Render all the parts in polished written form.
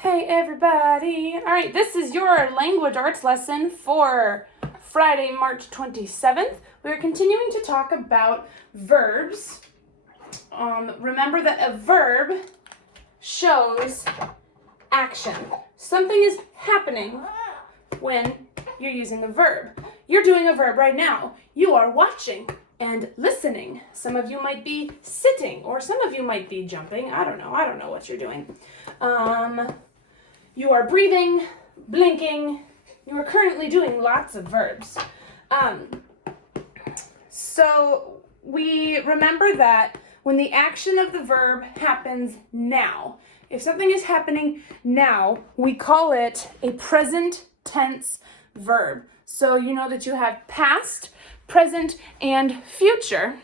Hey everybody! Alright, this is your language arts lesson for Friday, March 27th. We're continuing to talk about verbs. Remember that a verb shows action. Something is happening when you're using a verb. You're doing a verb right now. You are watching and listening. Some of you might be sitting, or some of you might be jumping. I don't know what you're doing. You are breathing, blinking. You are currently doing lots of verbs. So we remember that when the action of the verb happens now, if something is happening now, we call it a present tense verb. So you know that you have past, present, and future.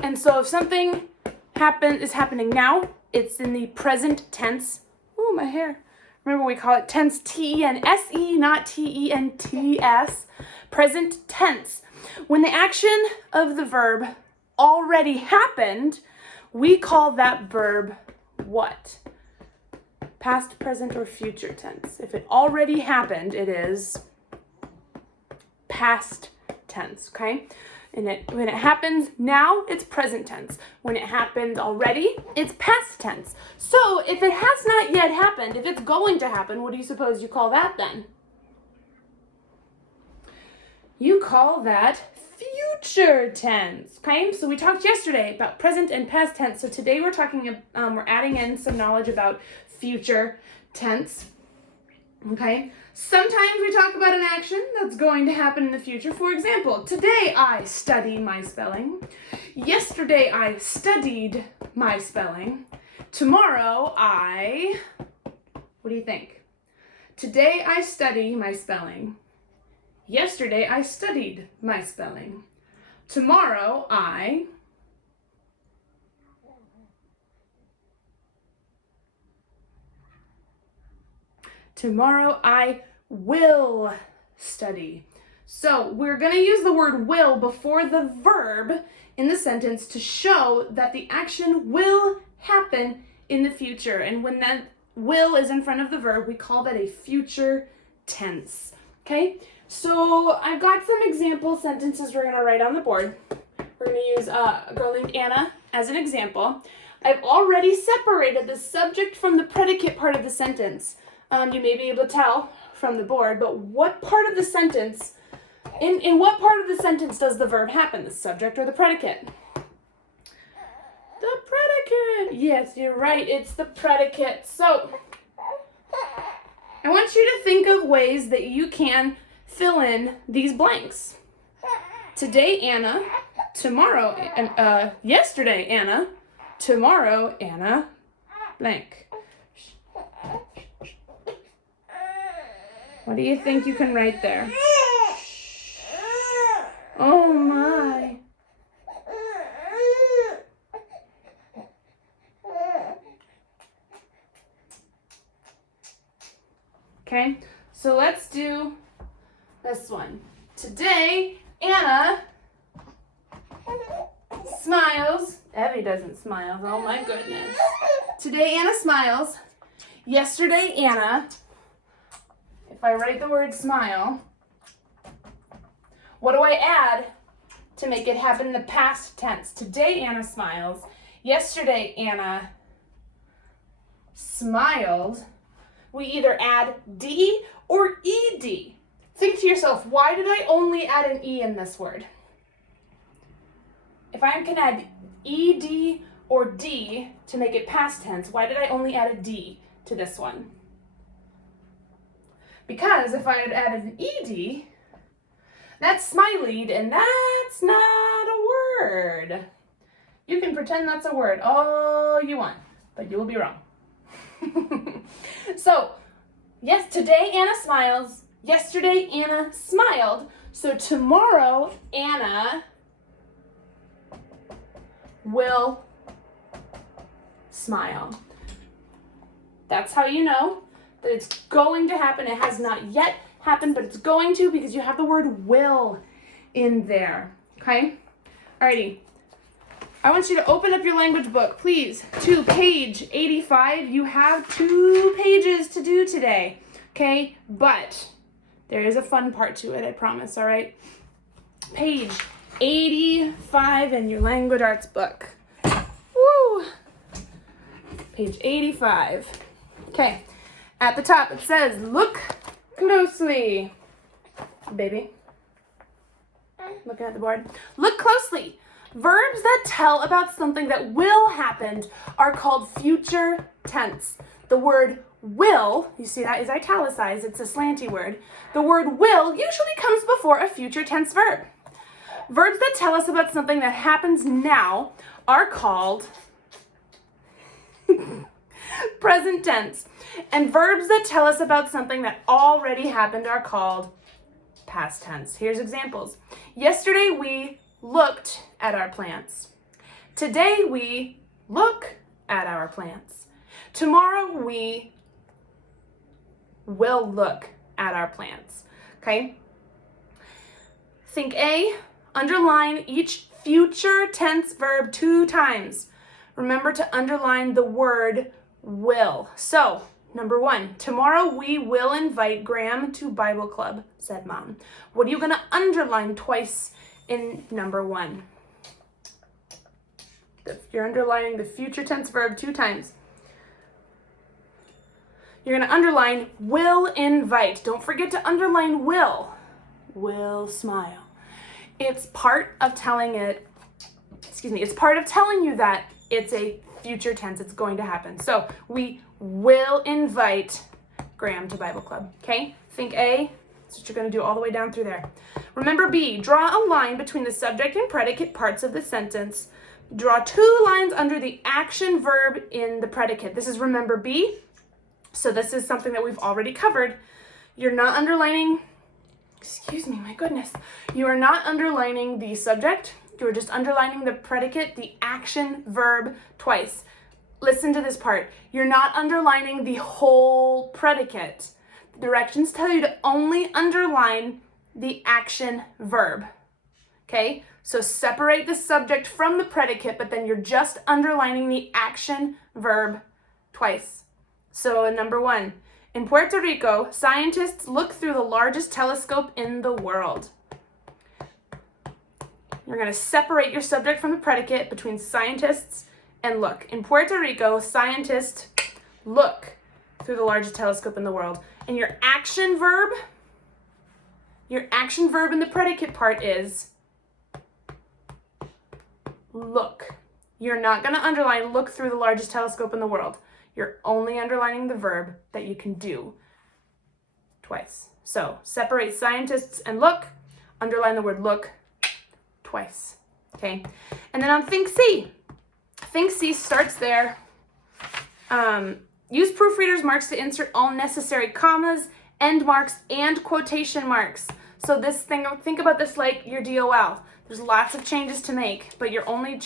And so if something is happening now, it's in the present tense. Ooh, my hair. Remember, we call it tense, T-E-N-S-E, not T-E-N-T-S. Present tense. When the action of the verb already happened, we call that verb what? Past, present, or future tense. If it already happened, it is past tense, okay? And when it happens now, it's present tense. When it happened already, it's past tense. So if it has not yet happened, if it's going to happen, what do you suppose you call that then? You call that future tense, okay? So we talked yesterday about present and past tense. So today we're adding in some knowledge about future tense, okay? Sometimes we talk about an action that's going to happen in the future. For example, today I study my spelling. Yesterday I studied my spelling. Tomorrow what do you think? Today I study my spelling. Yesterday I studied my spelling. Tomorrow I will study. So we're going to use the word will before the verb in the sentence to show that the action will happen in the future. And when that will is in front of the verb, we call that a future tense. Okay? So I've got some example sentences we're going to write on the board. We're going to use a girl named Anna as an example. I've already separated the subject from the predicate part of the sentence. You may be able to tell from the board, but what part of the sentence, in what part of the sentence does the verb happen, the subject or the predicate? The predicate. Yes, you're right, it's the predicate. So, I want you to think of ways that you can fill in these blanks. Today, Anna. Tomorrow, yesterday, Anna. Tomorrow, Anna, blank. What do you think you can write there? Oh my. Okay, so let's do this one. Today, Anna smiles. Evie doesn't smile. Oh my goodness. Today, Anna smiles. Yesterday, Anna. If I write the word smile, what do I add to make it happen in the past tense? Today, Anna smiles. Yesterday, Anna smiled. We either add D or ED. Think to yourself, why did I only add an E in this word? If I can add ED or D to make it past tense, why did I only add a D to this one? Because if I had added an ED, that's smileyed, and that's not a word. You can pretend that's a word all you want, but you will be wrong. So, yes, today Anna smiles. Yesterday Anna smiled. So tomorrow Anna will smile. That's how you know that it's going to happen. It has not yet happened, but it's going to because you have the word will in there. Okay? Alrighty. I want you to open up your language book, please, to page 85. You have 2 pages to do today, okay? But there is a fun part to it, I promise, all right? Page 85 in your language arts book. Woo! Page 85. Okay, at the top it says, look closely. Baby, looking at the board. Look closely. Verbs that tell about something that will happen are called future tense. The word will, you see that is italicized, it's a slanty word. The word will usually comes before a future tense verb. Verbs that tell us about something that happens now are called present tense. And verbs that tell us about something that already happened are called past tense. Here's examples. Yesterday we looked at our plants. Today we look at our plants. Tomorrow we will look at our plants. Okay? Think A, underline each future tense verb 2 times. Remember to underline the word will. So, number 1, tomorrow we will invite Graham to Bible club, said Mom. What are you going to underline twice in number 1? You're underlining the future tense verb 2 times. You're going to underline will invite. Don't forget to underline will. Will smile. It's part of telling you that it's a future tense. It's going to happen. So we will invite Graham to Bible club. Okay? Think A. That's what you're going to do all the way down through there. Remember B. Draw a line between the subject and predicate parts of the sentence. Draw 2 lines under the action verb in the predicate. This is remember B. So this is something that we've already covered. You're not underlining, my goodness. You are not underlining the subject. You are just underlining the predicate, the action verb twice. Listen to this part. You're not underlining the whole predicate. The directions tell you to only underline the action verb. Okay? So separate the subject from the predicate, but then you're just underlining the action verb twice. So number 1, in Puerto Rico, scientists look through the largest telescope in the world. You're going to separate your subject from the predicate between scientists and look. In Puerto Rico, scientists look through the largest telescope in the world. And your action verb in the predicate part is look. You're not going to underline look through the largest telescope in the world. You're only underlining the verb that you can do twice. So separate scientists and look, underline the word look twice. Okay? And then on Think C. Think C starts there. Use proofreader's marks to insert all necessary commas, end marks, and quotation marks. So think about this like your DOL. There's lots of changes to make, but you're only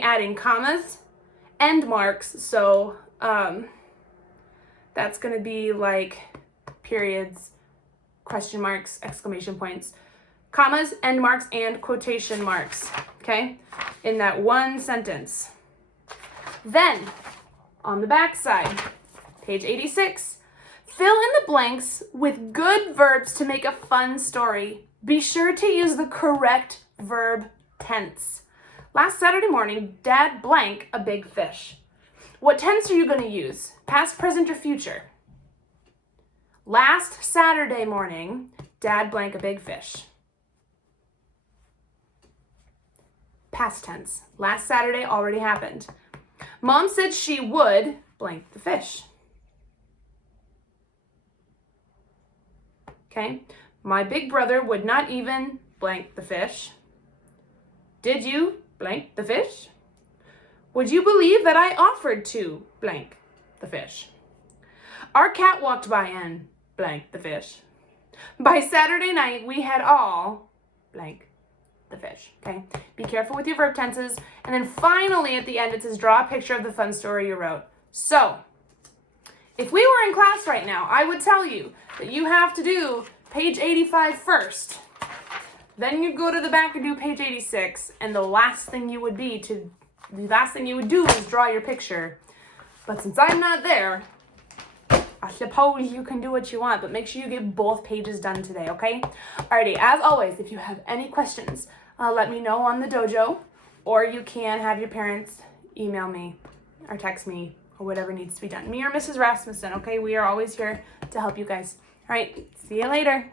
adding commas, end marks, so that's going to be like periods, question marks, exclamation points, commas, end marks, and quotation marks, okay, in that one sentence. Then, on the back side, page 86, fill in the blanks with good verbs to make a fun story. Be sure to use the correct verb tense. Last Saturday morning, Dad blank a big fish. What tense are you going to use? Past, present, or future? Last Saturday morning, Dad blank a big fish. Past tense. Last Saturday already happened. Mom said she would blank the fish. Okay. My big brother would not even blank the fish. Did you blank the fish? Would you believe that I offered to blank the fish? Our cat walked by and blank the fish. By Saturday night, we had all blank the fish. Okay? Be careful with your verb tenses. And then finally, at the end, it says draw a picture of the fun story you wrote. So, if we were in class right now, I would tell you that you have to do page 85 first. Then you'd go to the back and do page 86, and the last thing you would do is draw your picture. But since I'm not there, I suppose you can do what you want, but make sure you get both pages done today, okay? Alrighty, as always, if you have any questions, let me know on the dojo, or you can have your parents email me or text me or whatever needs to be done. Me or Mrs. Rasmussen, okay? We are always here to help you guys. All right, see you later.